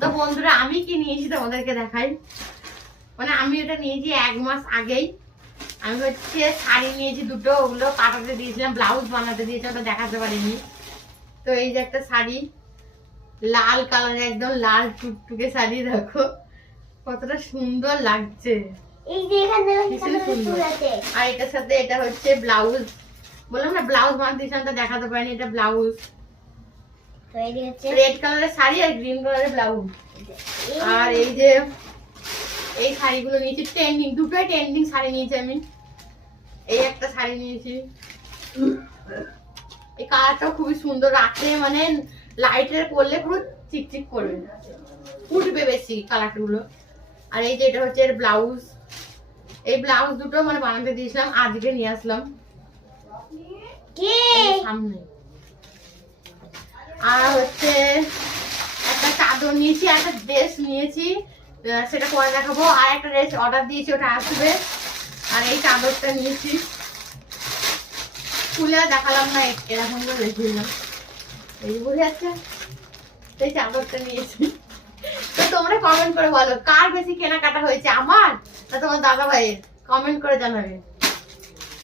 তো বন্ধুরা আমি কি নিয়েছি তোমাদেরকে দেখাই। মানে আমি এটা নিয়েছি 1 মাস আগেই। আমি হচ্ছে শাড়ি নিয়েছি দুটো, ওগুলো কাটাতে দিয়েছিলাম, ব্লাউজ বানাতে দিয়েছিলাম, ওটা দেখাতে পারিনি। তো এই যে একটা শাড়ি, লাল কালারের, একদম লাল টুকটুকে শাড়ি, দেখো কতটা সুন্দর লাগছে। এই যে এখানে সুন্দর। আর এটার সাথে এটা হচ্ছে ব্লাউজ, বললাম না ব্লাউজ বানাতে দিয়েছিলাম, তা দেখাতে পারিনি। এটা ব্লাউজ, রেড কালারের শাড়ি আর গ্রিন কালারের ব্লাউজ। আর এই যে এই শাড়িগুলো নিয়েছি ট্রেন্ডিং, দুটোই ট্রেন্ডিং শাড়ি নিয়েছি আমি। এই একটা শাড়ি নিয়েছি, এই কালারটাও খুবই সুন্দর, রাতে মানে লাইটের পরলে পুরো চিকচিক করবে, উঠবে বেশি কালারগুলো। আর এই যে এটা হচ্ছে এর ব্লাউজ। এই ব্লাউজ দুটো মানে বানাতে দিয়েছিলাম, আজকে নিয়ে আসলাম সামনে। আর হচ্ছে একটা চাদর নিয়েছি, আর একটা ড্রেস নিয়েছি, সেটা পরে দেখাবো। আর একটা ড্রেস অর্ডার দিয়েছি, ওটা আসবে। আর এই চাদরটা নিয়েছি, খুলে দেখালাম না, এরকম করে রেখে দিলাম, এই বুঝে যাচ্ছে। এই চাদরটা নিয়েছি। তো তোমরা কমেন্ট করে বলো কার বেশি কেনাকাটা হয়েছে, আমার না তোমার দাদা ভাইয়ের, কমেন্ট করে জানাবে।